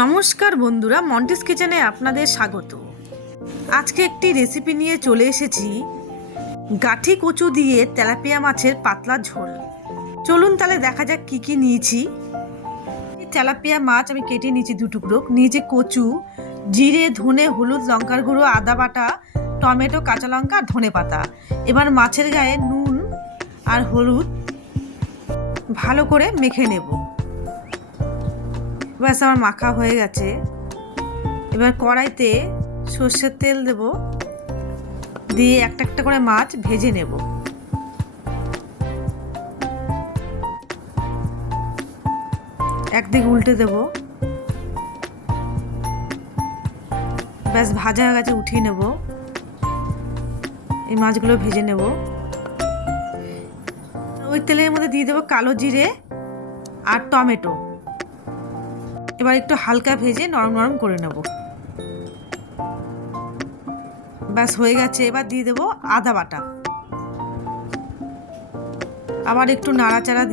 নমস্কার বন্ধুরা, মন্টিস কিচেনে আপনাদের স্বাগত। আজকে একটি রেসিপি নিয়ে চলে এসেছি, গাঠি কচু দিয়ে তেলাপিয়া মাছের পাতলা ঝোল। চলুন তাহলে দেখা যাক কি কি নিয়েছি। তেলাপিয়া মাছ আমি কেটে নিয়েছি দু টুকরো, নিয়েছি কচু, জিরে, ধনে, হলুদ, লঙ্কার গুঁড়ো, আদা বাটা, টমেটো, কাঁচা লঙ্কা আর ধনে পাতা। এবার মাছের গায়ে নুন আর হলুদ ভালো করে মেখে নেব। ব্যাস আমার মাখা হয়ে গেছে। এবার কড়াইতে সর্ষের তেল দেব, দিয়ে একটা একটা করে মাছ ভেজে নেব। একদিকে উল্টে দেব। ব্যাস ভাজা হয়ে গেছে, উঠিয়ে নেব। এই মাছগুলো ভেজে নেব। ওই তেলের মধ্যে দিয়ে দেবো কালো জিরে আর টমেটো। এবার একটু হালকা ভেজে নরম নরম করে নেব। ব্যাস হয়ে গেছে। এবার দিয়ে দেবো আদা বাটা। আবার একটু নাড়াচাড়া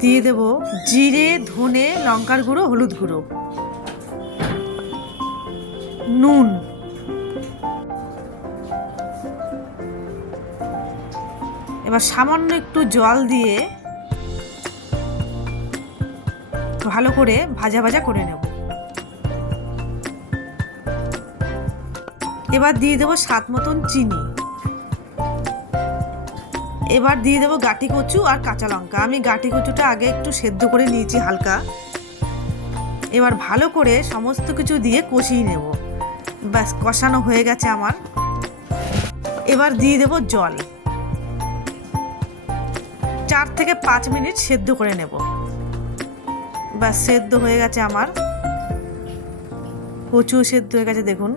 দিয়ে দেব জিরে, ধনে, লঙ্কার গুঁড়ো, হলুদ গুঁড়ো, নুন। এবার সামান্য একটু জল দিয়ে ভালো করে ভাজা ভাজা করে নেব। এবার দিয়ে দেবো স্বাদ মতন চিনি। এবার দিয়ে দেবো গাঠি কচু আর কাঁচা লঙ্কা। আমি গাঠি কচুটা আগে একটু সেদ্ধ করে নিয়েছি হালকা। এবার ভালো করে সমস্ত কিছু দিয়ে কষিয়ে নেব। ব্যাস কষানো হয়ে গেছে আমার। এবার দিয়ে দেবো জল। 4 থেকে 5 মিনিট সেদ্ধ করে নেব। ব্যাস সেদ্ধ হয়ে গেছে আমার। কচু সেদ্ধ হয়ে গেছে দেখুন।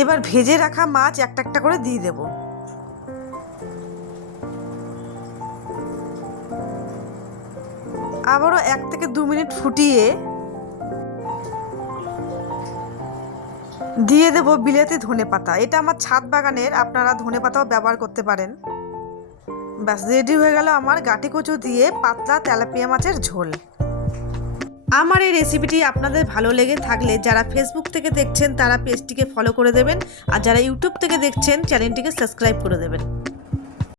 এবার ভেজে রাখা মাছ একটা একটা করে দিয়ে দেব। আবারও 1 থেকে 2 মিনিট ফুটিয়ে দিয়ে দেব বিলাতি ধনে পাতা। এটা আমার ছাদ বাগানের, আপনারা ধনে পাতাও ব্যবহার করতে পারেন। ব্যাস রেডি হয়ে গেল আমার গাঠি কচু দিয়ে পাতলা তেলাপিয়া মাছের ঝোল। আমার এই রেসিপিটি আপনাদের ভালো লেগে থাকলে যারা ফেসবুক থেকে দেখছেন তারা পেজটিকে ফলো করে দেবেন, আর যারা ইউটিউব থেকে দেখছেন চ্যানেলটিকে সাবস্ক্রাইব করে দেবেন।